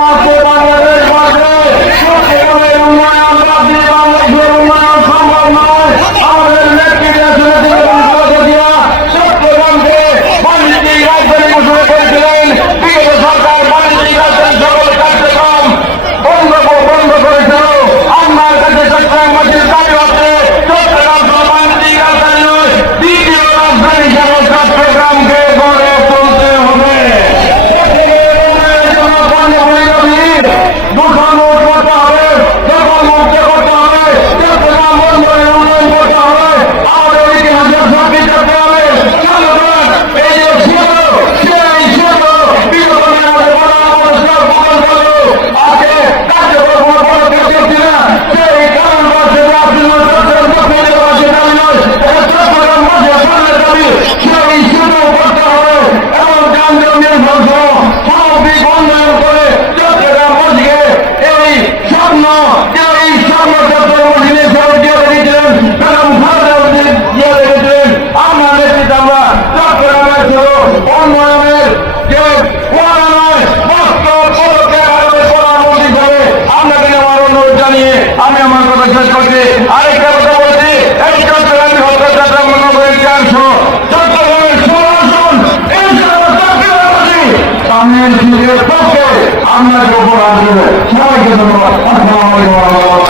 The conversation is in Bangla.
দোয়া উন্নয়নের যে উন্নয়নের বাস্তব পদক্ষেপ আমাদের প্রধানমন্ত্রী করে আপনাকে আমার অনুরোধ জানিয়ে আমি আমার কথা শেষ করছি। আরেকটা কথা বলছি এই চট্টগ্রামী হত্যাচারটা মনে করে চারশ চট্টগ্রামের সরাসন তামিল পক্ষে আপনাকে উপহার দেবে সবাইকে ধন্যবাদ। আসসালামাইকুম